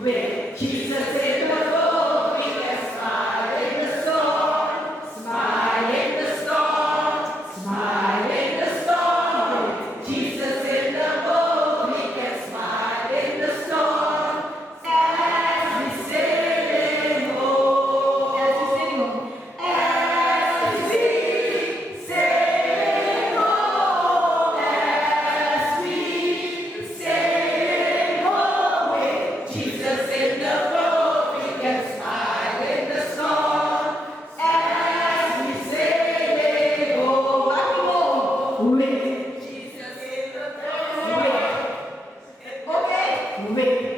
With Jesus in the boat, we can smile in the storm. Smile in the storm. Smile in the storm. With Jesus in the boat, we can smile in the storm. As we sail home. As we sail home. As we sail home. As we sail home. With Jesus in the boat, we can smile in the storm. As we sail home. With Jesus in the boat. Okay? With